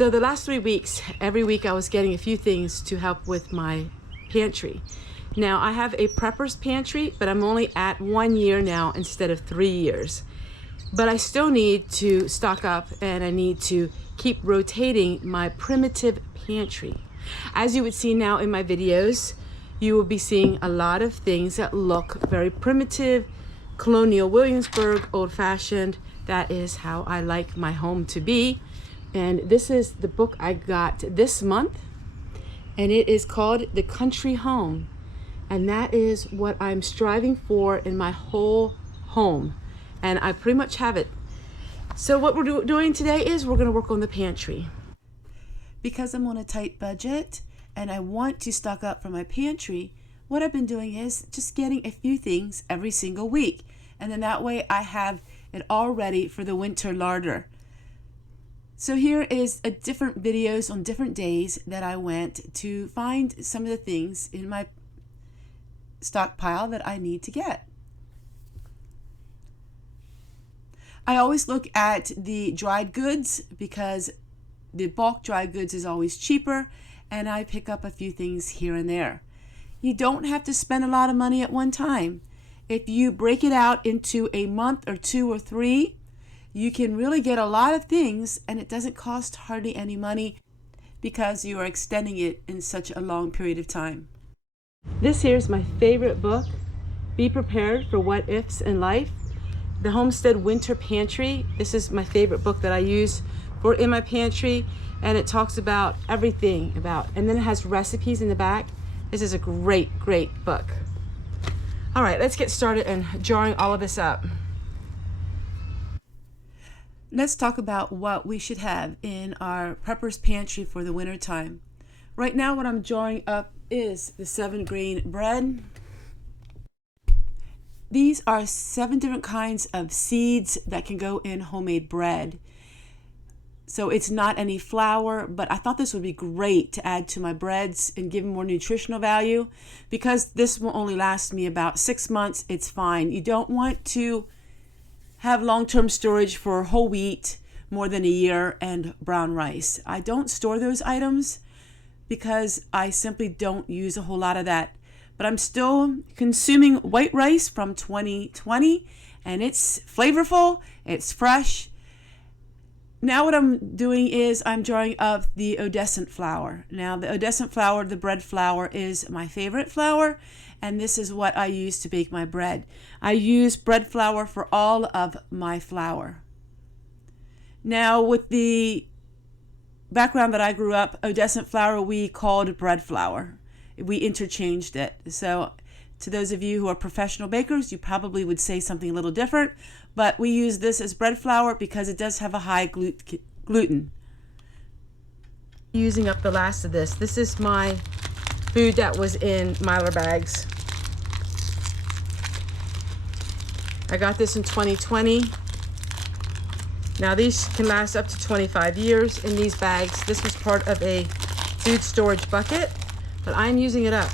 So the last 3 weeks, every week I was getting a few things to help with my pantry. Now I have a prepper's pantry, but I'm only at 1 year now instead of 3 years. But I still need to stock up, and I need to keep rotating my primitive pantry. As you would see now in my videos, you will be seeing a lot of things that look very primitive, colonial Williamsburg, old-fashioned. That is how I like my home to be. And this is the book I got this month, and it is called The Country Home. And that is what I'm striving for in my whole home. And I pretty much have it. So what we're doing today is we're going to work on the pantry. Because I'm on a tight budget and I want to stock up for my pantry, what I've been doing is just getting a few things every single week. And then that way I have it all ready for the winter larder. So here is a different videos on different days that I went to find some of the things in my stockpile that I need to get. I always look at the dried goods because the bulk dried goods is always cheaper, and I pick up a few things here and there. You don't have to spend a lot of money at one time. If you break it out into a month or 2 or 3, you can really get a lot of things, and it doesn't cost hardly any money because you are extending it in such a long period of time. This here is my favorite book, Be Prepared for What Ifs in Life. The Homestead Winter Pantry. This is my favorite book that I use for in my pantry, and it talks about everything and then it has recipes in the back. This is a great book. All right, let's get started in jarring all of this up. Let's talk about what we should have in our prepper's pantry for the winter time. Right now what I'm jarring up is the 7-grain bread. These are 7 different kinds of seeds that can go in homemade bread. So it's not any flour, but I thought this would be great to add to my breads and give them more nutritional value. Because this will only last me about 6 months, it's fine. You don't want to have long-term storage for whole wheat more than a year and brown rice. I don't store those items because I simply don't use a whole lot of that. But I'm still consuming white rice from 2020, and it's flavorful, it's fresh. Now what I'm doing is I'm jarring up the odescent flour. Now the odescent flour, the bread flour, is my favorite flour, and this is what I use to bake my bread. I use bread flour for all of my flour. Now with the background that I grew up, odescent flour we called bread flour. We interchanged it. So to those of you who are professional bakers, you probably would say something a little different, but we use this as bread flour because it does have a high gluten. Using up the last of this. This is my food that was in Mylar bags. I got this in 2020. Now these can last up to 25 years in these bags. This was part of a food storage bucket, but I'm using it up.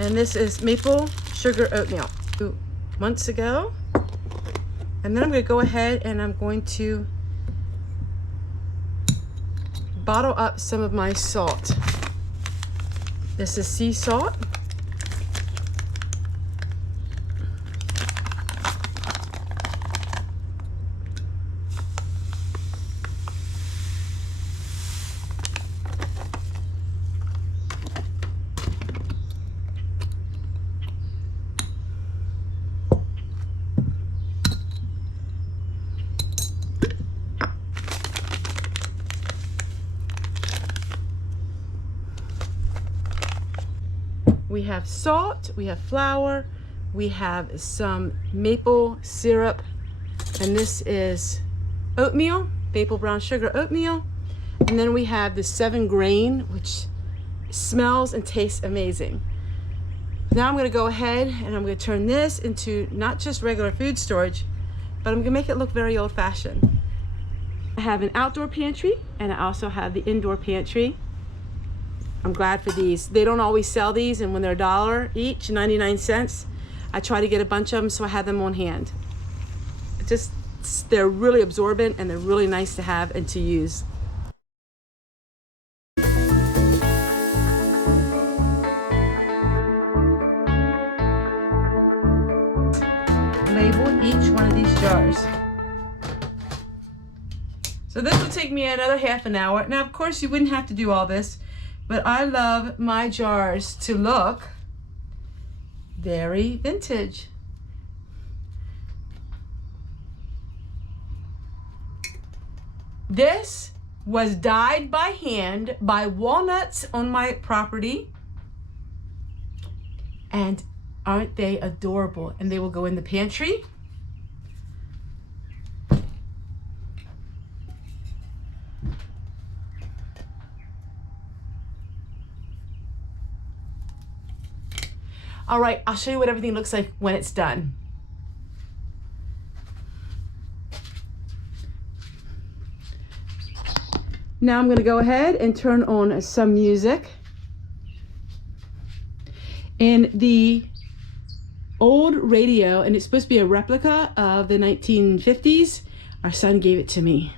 And this is maple sugar oatmeal. 2 months ago. And then I'm going to go ahead and I'm going to bottle up some of my salt. This is sea salt. We have salt, we have flour, we have some maple syrup, and this is oatmeal, maple brown sugar oatmeal. And then we have the 7-grain, which smells and tastes amazing. Now I'm going to go ahead and I'm going to turn this into not just regular food storage, but I'm going to make it look very old-fashioned. I have an outdoor pantry and I also have the indoor pantry. I'm glad for these. They don't always sell these, and when they're $1 each, 99 cents, I try to get a bunch of them so I have them on hand. They're really absorbent and they're really nice to have and to use. Label each one of these jars. So this will take me another half an hour. Now, of course, you wouldn't have to do all this, but I love my jars to look very vintage. This was dyed by hand by walnuts on my property. And aren't they adorable? And they will go in the pantry. All right, I'll show you what everything looks like when it's done. Now I'm going to go ahead and turn on some music. And the old radio, and it's supposed to be a replica of the 1950s, our son gave it to me.